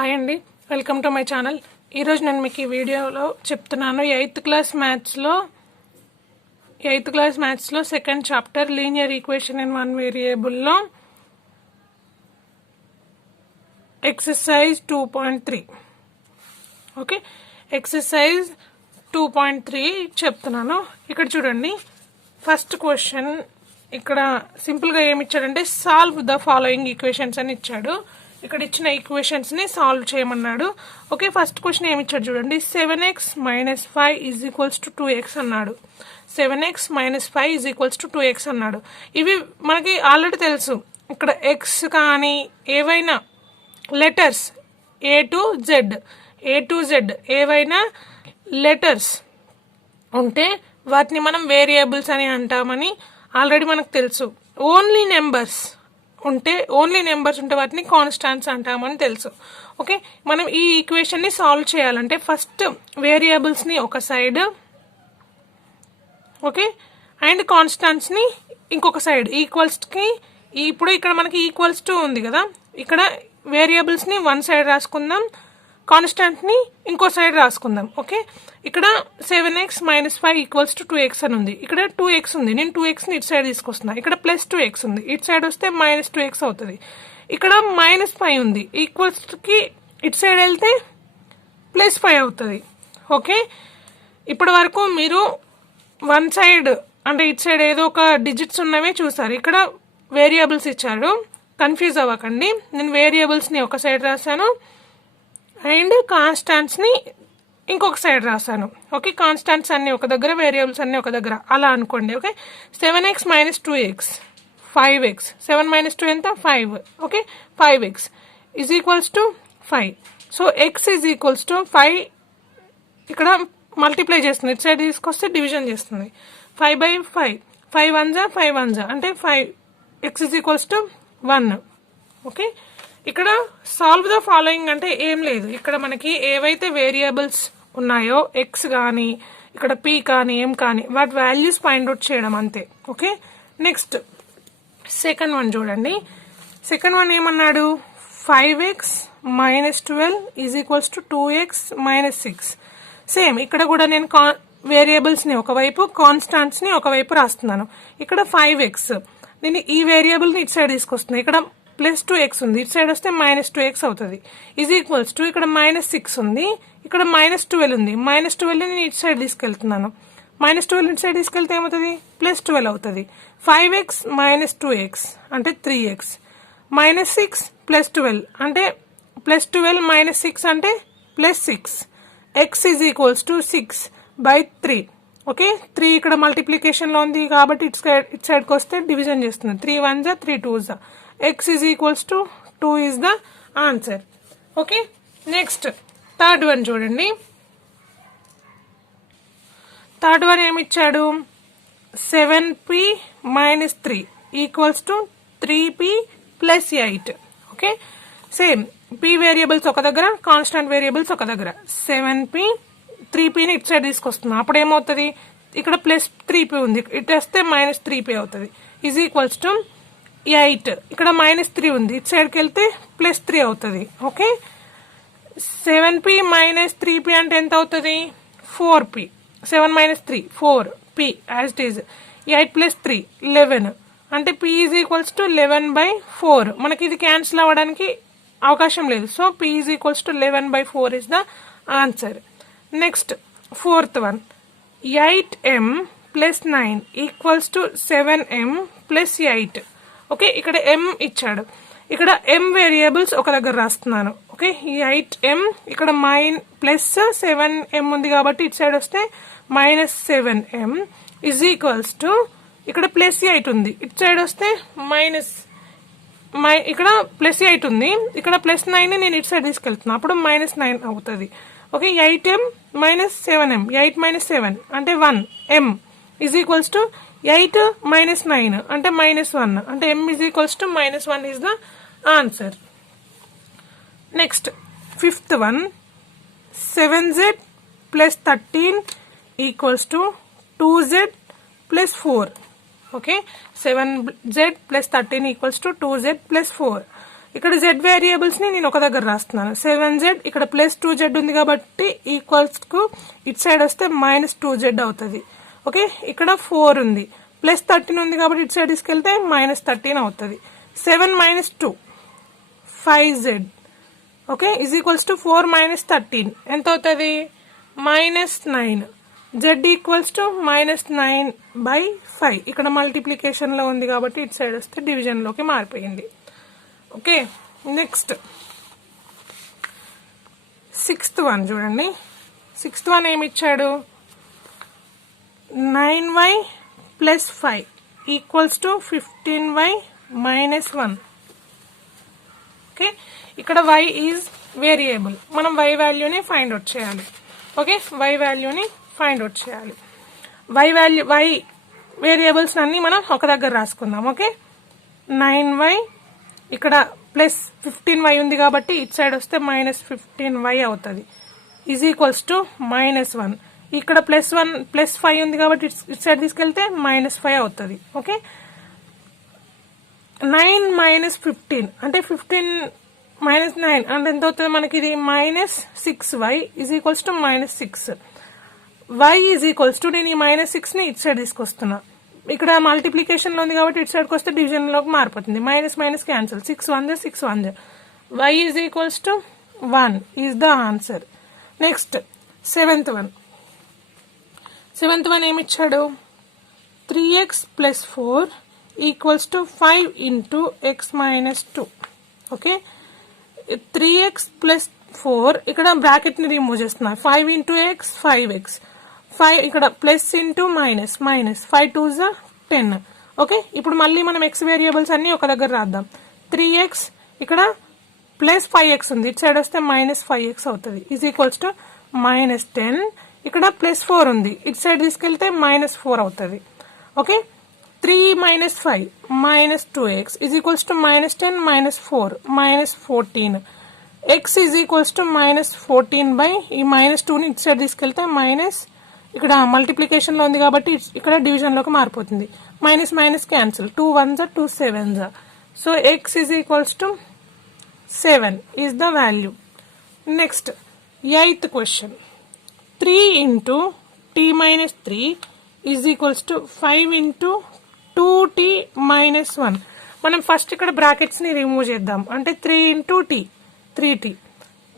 Hi అండి, welcome to my channel. ఈరోజు నేను మీకు ఈ వీడియోలో చెప్తున్నాను ఎయిత్ క్లాస్ మ్యాథ్స్లో second chapter linear equation in one వేరియబుల్లో ఎక్సర్సైజ్ 2.3. ఓకే, ఎక్సర్సైజ్ 2.3 చెప్తున్నాను. ఇక్కడ చూడండి, ఫస్ట్ క్వశ్చన్ ఇక్కడ సింపుల్గా ఏమి ఇచ్చాడంటే సాల్వ్ ద ఫాలోయింగ్ ఈక్వేషన్స్ అని ఇచ్చాడు. ఇక్కడ ఇచ్చిన ఈక్వేషన్స్ ని సాల్వ్ చేయమన్నాడు. ఓకే, ఫస్ట్ క్వశ్చన్ ఏమి ఇచ్చాడు చూడండి. 7x - 5 = 2x అన్నాడు. 7x - 5 = 2x అన్నాడు. ఇవి మనకి ఆల్రెడీ తెలుసు. ఇక్కడ x కానీ ఏవైనా లెటర్స్ A to Z ఏవైనా లెటర్స్ ఉంటే వాటిని మనం వేరియబుల్స్ అని అంటామని ఆల్రెడీ మనకు తెలుసు. ఓన్లీ నెంబర్స్ ఉంటే వాటిని కాన్స్టాంట్స్ అంటామని తెలుసు. ఓకే, మనం ఈ ఈక్వేషన్ ని సాల్వ్ చేయాలంటే ఫస్ట్ వేరియబుల్స్ ని ఒక సైడ్, ఓకే, అండ్ కాన్స్టాంట్స్ ని ఇంకొక సైడ్ ఈక్వల్స్ కి. ఇప్పుడు ఇక్కడ మనకి ఈక్వల్స్ టు ఉంది కదా, ఇక్కడ వేరియబుల్స్ ని వన్ సైడ్ రాసుకుందాం, కాన్స్టాంట్ ని ఇంకో సైడ్ రాసుకుందాం. ఓకే, ఇక్కడ 7x - 5 = 2x అని ఉంది. ఇక్కడ 2x ఉంది, నేను 2x ని ఇటు సైడ్ తీసుకొస్తున్నా. ఇక్కడ +2x ఉంది, ఇటు సైడ్ వస్తే -2x అవుతుంది. ఇక్కడ -5 ఉంది, ఈక్వల్స్ కి ఇటు సైడ్ వెళ్తే +5 అవుతుంది. ఓకే, ఇప్పటి వరకు మీరు వన్ సైడ్ అంటే ఇటు సైడ్ ఏదో ఒక డిజిట్స్ ఉన్నవే చూసారు. ఇక్కడ వేరియబుల్స్ ఇచ్చారు, కన్ఫ్యూజ్ అవ్వకండి. నేను వేరియబుల్స్ ని ఒక సైడ్ రాశాను అండ్ కాన్స్టాంట్స్ ని ఇంకొక సైడ్ రాశాను. ఓకే, కాన్స్టాంట్స్ అన్ని ఒక దగ్గర, వేరియబుల్స్ అన్ని ఒక దగ్గర, అలా అనుకోండి. ఓకే, 7x - 2x 5x, 7 - 2 ఎంత 5. Okay, 5x = 5. So x = 5. ఇక్కడ మల్టిప్లై చేస్తుంది, ఇటు సైడ్ తీసుకొస్తే డివిజన్ చేస్తుంది. 5/5, 5 1 5 1 అంటే 5, x = 1. ఓకే, ఇక్కడ సాల్వ్ ద ఫాలోయింగ్ అంటే ఏం లేదు. ఇక్కడ మనకి ఏవైతే వేరియబుల్స్ ఉన్నాయో x కానీ ఇక్కడ p కానీ m కానీ వాటి వాల్యూస్ ఫైండ్ అవుట్ చేయడం అంతే. ఓకే, నెక్స్ట్ సెకండ్ వన్ చూడండి. సెకండ్ వన్ ఏమన్నాడు, 5x - 12 = 2x - 6. సేమ్ ఇక్కడ కూడా నేను వేరియబుల్స్ ని ఒకవైపు, కాన్స్టాంట్స్ ని ఒకవైపు రాస్తున్నాను. ఇక్కడ 5x, నేను ఈ వేరియబుల్ ని ఇటు సైడ్ తీసుకొస్తున్నాను. ఇక్కడ +2x ఉంది, ఇటు సైడ్ వస్తే -2x అవుతుంది. = ఇక్కడ -6 ఉంది, ఇక్కడ -12 ఉంది. -12 నేను ఇటు సైడ్ తీసుకెళ్తున్నాను. -12 ఇటు సైడ్ తీసుకెళ్తే ఏమవుతుంది, +12 అవుతుంది. 5x - 2x అంటే 3x, -6 +12 అంటే +12 - 6 అంటే +6. x = 6/3. ఓకే, 3 ఇక్కడ మల్టిప్లికేషన్ లో ఉంది కాబట్టి ఇటు సైడ్కి వస్తే డివిజన్ చేస్తుంది. 3 1 3 2 x = 2 is the answer. Okay, next third one చూడండి. థర్డ్ వన్ ఏమిచ్చాడు, 7p - 3 = 3p + 8. Okay, same p variables ఒక దగ్గర, కాన్స్టాంట్ వేరియబుల్స్ ఒక దగ్గర. 7p 3pని ఇటు సైడ్ తీసుకొస్తున్నా. అప్పుడు ఏమవుతుంది, ఇక్కడ +3p ఉంది, ఇటు వస్తే -3p అవుతుంది. = 8. ఇక్కడ -3 ఉంది, ఇటు సైడ్కి వెళ్తే +3 అవుతుంది. ఓకే, 7p - 3p అంటే ఎంత అవుతుంది, 4p. 7 - 3 4p as it is. 8 + 3 11 అంటే p = 11/4. మనకి ఇది క్యాన్సిల్ అవ్వడానికి అవకాశం లేదు. So p = 11/4 is the answer. Next fourth one, 8m + 9 = 7m + 8. Okay, ఇక్కడ m ఇచ్చాడు, ఇక్కడ m వేరియబుల్స్ ఒక దగ్గర రాస్తున్నాను. ఓకే, ఈ 8m ఇక్కడ +7m ఉంది కాబట్టి ఇటు సైడ్ వస్తే -7m = ఇక్కడ +8 ఉంది, ఇటు సైడ్ వస్తే ఇక్కడ +8 ఉంది, ఇక్కడ +9 నేను ఇటు సైడ్ తీసుకెళ్తున్నా, అప్పుడు -9 అవుతుంది. ఓకే, 8m - 7m, 8 - 7 అంటే 1m = 8 - 9 అంటే -1 అంటే m = -1 is the answer. Next fifth one, 7z + 13 = 2z + 4. Okay, 7z + 13 = 2z + 4. ఇక్కడ జెడ్ వేరియబుల్స్ ని నేను ఒక దగ్గర రాస్తున్నాను. 7z ఇక్కడ ప్లస్ 2z ఉంది కాబట్టి ఈక్వల్స్ కు ఇట్ సైడ్ వస్తే మైనస్ 2z అవుతుంది. ఓకే, ఇక్కడ 4 ఉంది, ప్లస్ 13 ఉంది కాబట్టి ఇట్ సైడ్ తీసుకెళ్తే మైనస్ 13 అవుతుంది. 7 minus 2 5z. Okay, is equals to 4 minus 13 ఎంత అవుతుంది? Minus 9. z equals to minus 9/5. ఇక్కడ మల్టిప్లికేషన్ లో ఉంది కాబట్టి ఇట్ సైడ్ వస్తే డివిజన్ లోకి మారిపోయింది. ఓకే, నెక్స్ట్ 6th వన్ చూడండి. 6th వన్ ఏమి ఇచ్చాడు? 9y plus 5 equals to 15y minus 1. Okay, ఇక్కడ y ఈజ్ వేరియబుల్, మనం y వాల్యూని ఫైండ్ అవుట్ చేయాలి. ఓకే, y వాల్యూని ఫైండ్ అవుట్ చేయాలి. y వేరియబుల్స్ అన్ని మనం ఒక దగ్గర రాసుకుందాం. ఓకే, 9y ఇక్కడ ప్లస్ 15y ఉంది కాబట్టి ఇట్ సైడ్ వస్తే మైనస్ 15y అవుతుంది. Is equals to minus 1. ఇక్కడ ప్లస్ 5 ఉంది కాబట్టి ఇట్ సైడ్ తీసుకెళ్తే మైనస్ 5 అవుతుంది. ఓకే, 9 మైనస్ 15 అంటే 15 మైనస్ 9 అంటే ఎంత అవుతుంది మనకి? ఇది minus 6y is equals to minus 6. y is equals to నేను ఈ మైనస్ 6 ని ఇట్ సైడ్ తీసుకొస్తున్నా. ఇక్కడ మల్టిప్లికేషన్ లో ఉంది కాబట్టి ఇట్ సైడ్కి వస్తే డివిజన్ లోకి మారిపోతుంది. Minus minus cancel, 6 1 y is equals to 1 is the answer. Next 7th one. 7th one ఏమి ఇచ్చాడు? 3x plus 4 equals to 5 into x minus 2. Okay, 3x plus 4 ఇక్కడ బ్రాకెట్ ని రిమూవ్ చేస్తున్నా. 5 ఇంటూ x 5x, 5 ఇక్కడ plus into minus 5 2 10. Okay, ఇప్పుడు మళ్ళీ మనం x variables అన్ని ఒక దగ్గర రాద్దాం. 3x ఇక్కడ ప్లస్ 5x ఉంది, ఇటు సైడ్ వస్తే మైనస్ 5x అవుతుంది. Is equals to minus 10. ఇక్కడ ప్లస్ 4 ఉంది, ఇటు సైడ్ తీసుకెళ్తే మైనస్ 4 అవుతుంది. Okay, 3 minus 5 minus 2x is equals to minus 10 minus 4 minus 14. x is equals to minus 14 by ఈ మైనస్ 2ని ఇటు సైడ్ తీసుకెళ్తే మైనస్, ఇక్కడ మల్టిప్లికేషన్ లో ఉంది కాబట్టి ఇక్కడ డివిజన్ లోకి మారిపోతుంది. Minus minus cancel, 2 1 2 7. So x is equals to 7 is the value. Next 8th question. 3 into t minus 3 is equals to 5 into 2t minus 1. మనం ఫస్ట్ ఇక్కడ బ్రాకెట్స్ ని రిమూవ్ చేద్దాం. అంటే 3 ఇంటూ t 3t,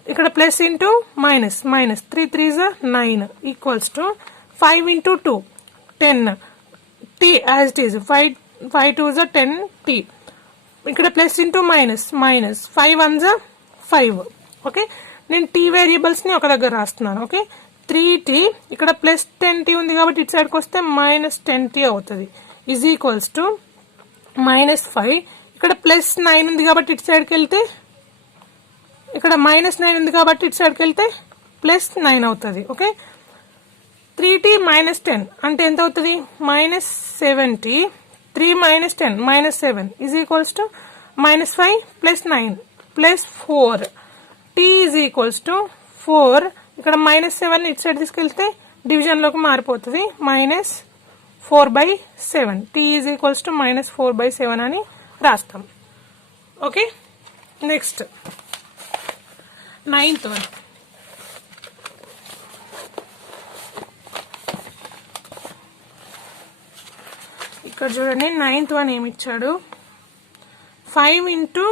ఇక్కడ plus into minus 3 3 9 equals to 5 into 2 10 t as it is 5 2 10 t. ఇక్కడ plus into minus 5 1 5. Okay, నేను t variables ని ఒక దగ్గర రాస్తున్నాను. ఓకే, 3t ఇక్కడ ప్లస్ 10t ఉంది కాబట్టి ఇటు సైడ్కి వస్తే మైనస్ 10t అవుతుంది. Is equals to minus 5. ఇక్కడ ప్లస్ 9 ఉంది కాబట్టి ఇటు సైడ్కి వెళ్తే, ఇక్కడ మైనస్ 9 ఉంది కాబట్టి ఇటు సైడ్కి వెళ్తే ప్లస్ 9 అవుతుంది. ఓకే, 3t మైనస్ 10 అంటే ఎంత అవుతుంది? Minus 7t. 3 minus 10 minus 7 is equals to minus 5 plus 9 plus 4. t is equals to 4. ఇక్కడ మైనస్ 7 ఇటు సైడ్ తీసుకెళ్తే డివిజన్ లోకి మారిపోతుంది. Minus 4/7. t is equals to minus 4/7 అని రాస్తాం. Okay, next 9th one. ఇక్కడ చూడండి 9th వన్ ఏమి ఇచ్చాడు? 5 into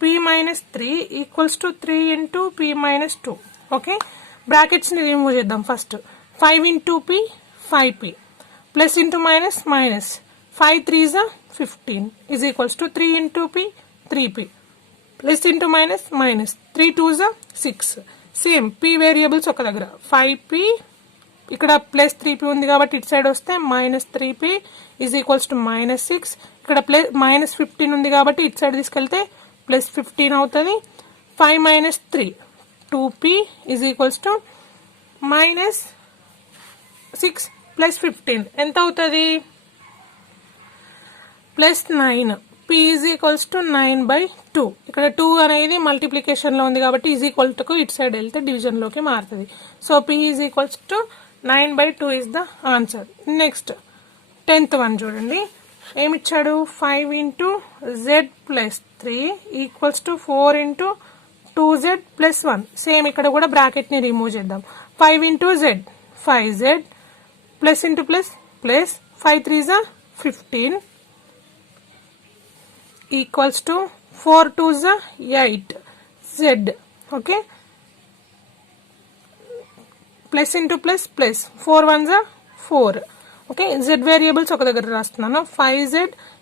p minus 3 equals to 3 into p minus 2. Okay, brackets ని రిమూవ్ చేద్దాం. First 5 into p 5p plus into minus 5 3 15 is equals to 3 into p 3p plus into minus 3 2 6. Same p variables ఒక దగ్గర. 5p ఇక్కడ plus 3p ఉంది కాబట్టి ఇటు side వస్తే minus 3p is equals to minus 6. ఇక్కడ ప్లస్ మైనస్ 15 ఉంది కాబట్టి ఇటు సైడ్ తీసుకెళ్తే ప్లస్ 15 అవుతుంది. 5 minus 3 2p is equals to minus 6 plus 15 ఎంత అవుతుంది? Plus 9. p is equals to 9/2. ఇక్కడ 2 అనేది మల్టిప్లికేషన్ లో ఉంది కాబట్టి ఈజ్ ఈక్వల్ టు ఇటు సైడ్ వెళ్తే డివిజన్ లోకి మారుతుంది. So p is equals to 9/2 is the answer. Next 10th one చూడండి. ఏమిచ్చాడు? 5 into z plus 3 equals to 4 into 2z plus 1. Same ఇక్కడ కూడా బ్రాకెట్ని రిమూవ్ చేద్దాం. 5 into z 5z plus into plus plus 5 3 15 equals to 4 2 8 z. Okay, plus into plus plus 4 1 4. Okay, z variables ఒక దగ్గర రాస్తున్నాను. 5z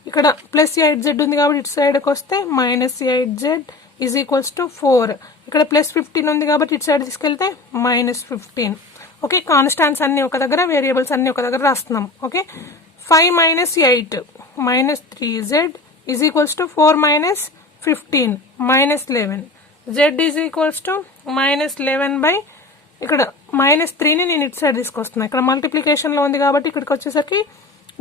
ఇక్కడ plus 8z ఉంది కాబట్టి ఇటు సైడ్కి వస్తే minus 8z is equals to 4. ఇక్కడ ప్లస్ 15 ఉంది కాబట్టి ఇటు సైడ్ తీసుకెళ్తే మైనస్ 15. ఓకే, కాన్స్టాంట్స్ అన్ని ఒక దగ్గర, వేరియబుల్స్ అన్ని ఒక దగ్గర రాస్తున్నాం. Okay, 5 minus 8 minus 3z is equals to 4 minus 15 minus 11. z is equals to minus 11 by ఇక్కడ మైనస్ 3ని నేను ఇటు సైడ్ తీసుకొస్తున్నా. ఇక్కడ మల్టిప్లికేషన్లో ఉంది కాబట్టి ఇక్కడికి వచ్చేసరికి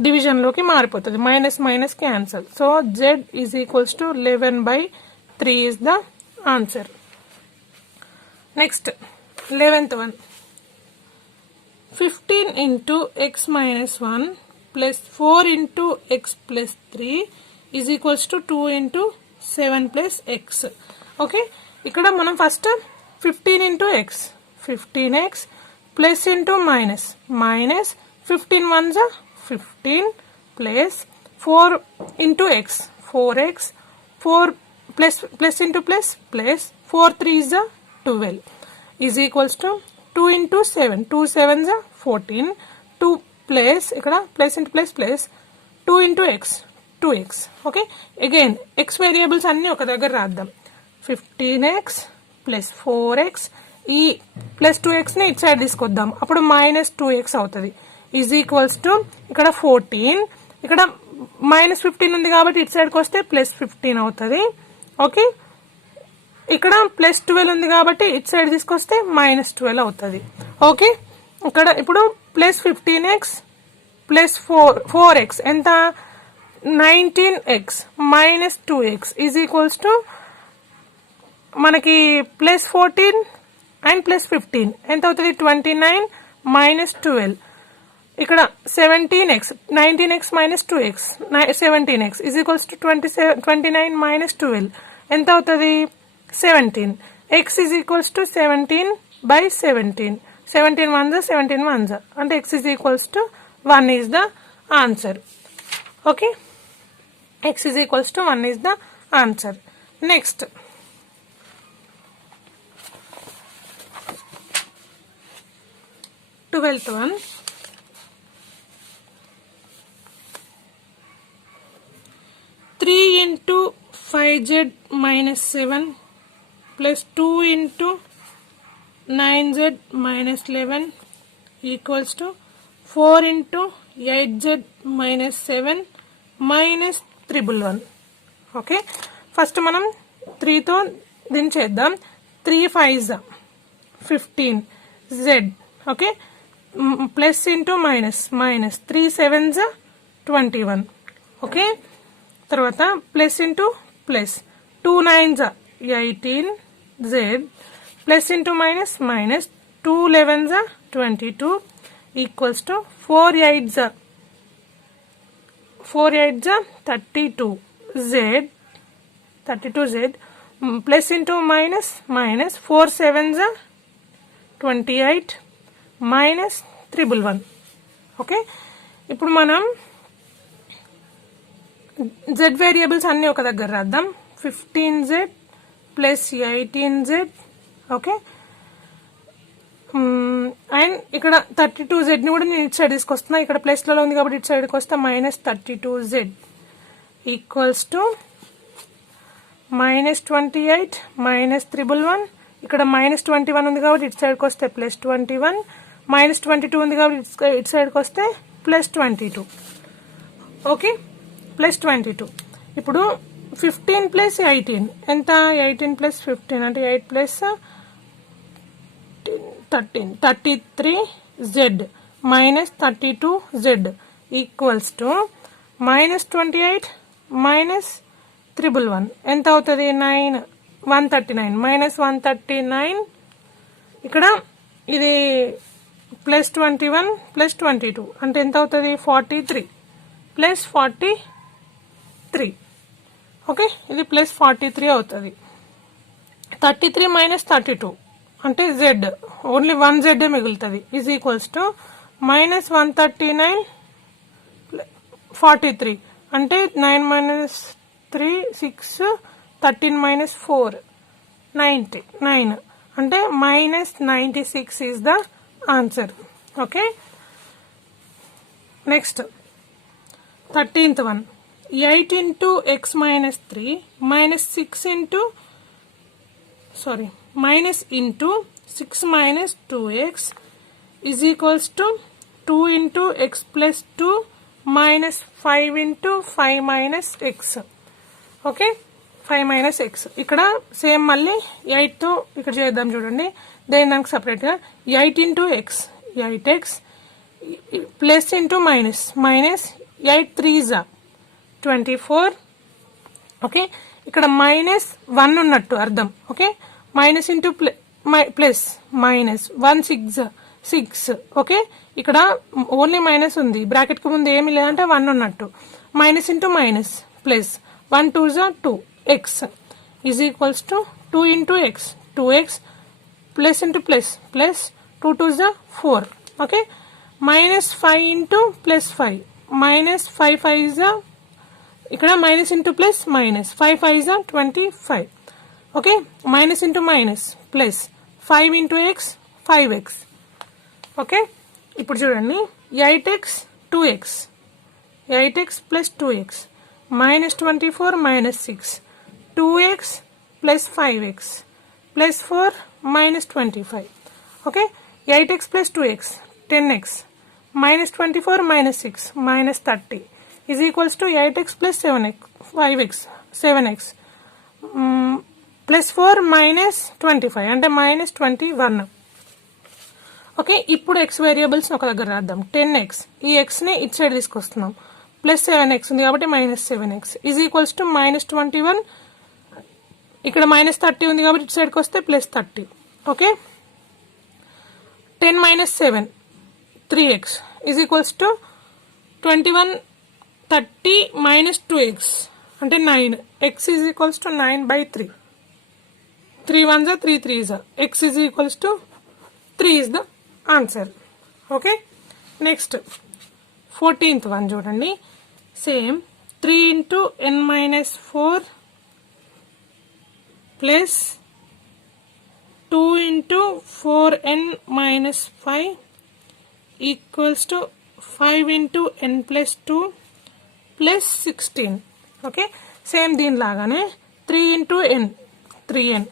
డివిజన్లోకి మారిపోతుంది. Minus minus cancel. So z is equals to 11 by 3 is the answer. Next 11th one, 15 into X minus 1 plus 4 into X plus 3 is equals to 2 into 7 plus X. Okay, ఇక్కడ మనం first 15 into X 15x plus into minus minus 15 1 15 plus 4 into X 4x 4 plus plus into plus plus 4 3 12 is equals to 2 into 7 2 7 14 2 plus ఇక్కడ plus into plus plus 2 into X 2x. Okay, again X variables అన్ని ఒక దగ్గర రాద్దాం. 15x plus 4x ఈ plus 2x ని ఇటు side తీసుకొద్దాం. అప్పుడు మైనస్ 2x అవుతుంది. ఈజ్ ఈక్వల్స్ టు ఇక్కడ 14, ఇక్కడ మైనస్ 15 ఉంది కాబట్టి ఇటు సైడ్కి వస్తే ప్లస్ 15 అవుతుంది. ఓకే, ఇక్కడ ప్లస్ 12 ఉంది కాబట్టి ఇటు సైడ్ తీసుకొస్తే మైనస్ 12 అవుతుంది. ఓకే, ఇక్కడ ఇప్పుడు ప్లస్ 15x ప్లస్ 4x ఎంత 19x minus 2x is equals to మనకి ప్లస్ 14 అండ్ ప్లస్ 15 ఎంత అవుతుంది 29 మైనస్ 12. ఇక్కడ 17x 19x minus 2x 17x is equals to 29 minus 12 ఎంత అవుతుంది 17. x is equals to 17 by 17 17 1 17 1 అంటే x is equals to 1 is the answer. Okay, x is equals to 1 is the answer. Next 12th one, 3 into 5z minus 7 plus 2 into 9z minus 11 equals to 4 into 8z minus 7 minus 111. Okay, first మనం 3తో దీన్ని చేద్దాం. 3 5 15z. Okay, plus into minus minus 3 7 21. Okay, తర్వాత plus into plus 2 9 18z plus into minus minus 2 11 22 equals to 4 8 32z plus into minus minus 4 7 28 minus 111. Okay, ఇప్పుడు మనం z variables అన్ని ఒక దగ్గర రాద్దాం. 15z plus 18z. Okay, and ఇక్కడ 32z ని కూడా నేను ఇటు సైడ్ తీసుకొస్తున్నా. ఇక్కడ ప్లస్లలో ఉంది కాబట్టి ఇటు సైడ్కి వస్తే minus 32z equals to minus 28 minus 111. ఇక్కడ మైనస్ 21 ఉంది కాబట్టి ఇటు సైడ్కి వస్తే ప్లస్ 21. మైనస్ 22 ఉంది కాబట్టి ఇటు సైడ్కి వస్తే ప్లస్ 22. Okay, plus 22. ఇప్పుడు 15 ప్లస్ 18 ఎంత 18 ప్లస్ 15 అంటే 8 plus 13 33z minus 32z equals to minus 28 minus 111 ఎంత అవుతుంది 9 139 మైనస్ 139. ఇక్కడ ఇది ప్లస్ 21 ప్లస్ 22 అంటే ఎంత అవుతుంది 43 ప్లస్ 43. ఓకే, ఇది ప్లస్ 43 అవుతుంది. 33 మైనస్ 32 అంటే జెడ్, ఓన్లీ 1 జెడ్ మిగులుతుంది. ఈజ్ ఈక్వల్స్ టు మైనస్ 139 43 అంటే 9 మైనస్ 3 6 13 మైనస్ 4 99 అంటే minus 96 is the answer. Okay, next 13th one. 8 into x minus 3 minus 6 into minus into 6 minus 2x is equals to 2 into x plus 2 minus 5 into 5 minus x. Okay, 5 minus x. ఇక్కడ same మళ్ళీ 8తో ఇక్కడ చేద్దాం చూడండి. దానికి సపరేట్గా 8 into x 8x plus into minus 8 3s 24. Okay, ఇక్కడ minus 1 ఉన్నట్టు అర్థం. Okay, minus into plus minus 1 6. Okay, ఇక్కడ ఓన్లీ మైనస్ ఉంది, బ్రాకెట్ కి ముందు ఏమి లేదంటే 1 ఉన్నట్టు. Minus into minus plus 1 2s 2 x is equals to 2 into X 2x plus into plus 2 2s 4. Okay, minus 5 into plus 5 minus 5 5s ఇక్కడ minus into plus minus 5 5s 25. Okay, minus into minus plus 5 into X 5x. Okay, ఇప్పుడు చూడండి 8x 2x 8x plus 2x minus 24 minus 6 2x plus 5x plus 4 minus 25. Okay, 8x plus 2x 10x minus 24 minus 6 minus 30 is equals to 8x plus 7x 5x 7x plus 4 minus 25 అంటే minus 21. Okay, ఇప్పుడు x variables ఒక దగ్గర రాద్దాం. 10x ఈ x ని ఇటు side తీసుకొస్తున్నాం, plus 7x ఉంది కాబట్టి minus 7x is equals to minus 21. ఇక్కడ మైనస్ 30 ఉంది కాబట్టి ఇటు సైడ్కి వస్తే plus 30. Okay, 10 minus 7 3x is equals to 21 30 minus 2x అంటే 9. x is equals to 9 by 3. 3 1s 3 3s x is equals to 3 is the answer. Okay, next 14th one చూడండి. Same 3 into n minus 4 plus 2 into 4n minus 5 equals to 5 into n plus 2 plus 16. Okay, same దీని లాగానే 3 into n 3n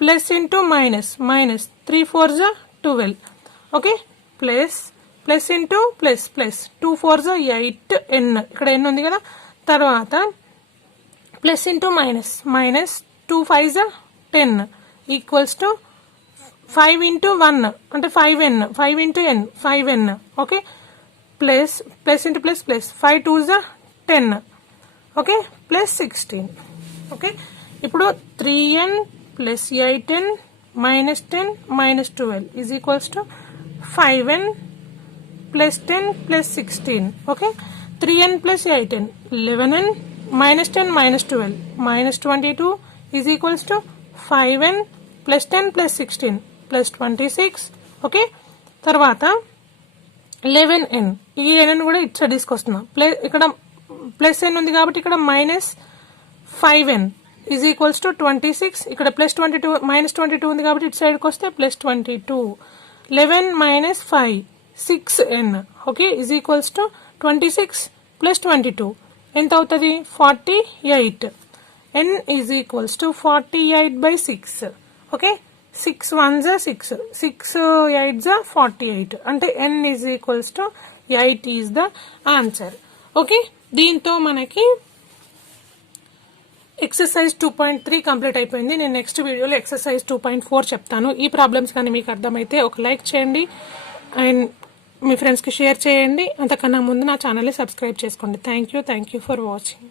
plus into minus 3 4s 12. Okay, plus into plus 2 4s 8n ఇక్కడ n ఉంది కదా. తర్వాత plus into minus 2 5s 10 equals to 5 into 1 అంటే 5n 5 into n 5n. Okay, plus into plus 5 2s 10. Okay, plus 16. Okay, ఇప్పుడు 3n plus 8n minus 10 minus 12 is equals to 5n plus 10 plus 16. Okay, 3n plus 8n 11n minus 10 minus 12 minus 22 is equals to 5n plus 10 plus 16 plus 26. Okay, తర్వాత 11n ఈ n కూడా ఇట్లా తీసుకొస్తున్నాం. ఇక్కడ plus n ఉంది కాబట్టి ఇక్కడ minus 5n is equals to 26. ఇక్కడ ప్లస్ 22 మైనస్ 22 ఉంది కాబట్టి ఇటు సైడ్కి వస్తే plus 22. 11 minus 5 6n. Okay, is equals to 26 plus 22 ఎంత అవుతుంది 48. n is equals to 48 by 6. Okay, 6 1s 6 6 8s 48 అంటే n is equals to 8 is the answer. Okay, దీంతో మనకి ఎక్సర్సైజ్ 2.3 కంప్లీట్ అయిపోయింది. నేను నెక్స్ట్ వీడియోలో ఎక్సర్సైజ్ 2.4 చెప్తాను. ఈ ప్రాబ్లమ్స్ కానీ మీకు అర్థమైతే ఒక లైక్ చేయండి అండ్ మీ ఫ్రెండ్స్కి షేర్ చేయండి. అంతకన్నా ముందు నా ఛానల్ని సబ్స్క్రైబ్ చేసుకోండి. Thank you for watching.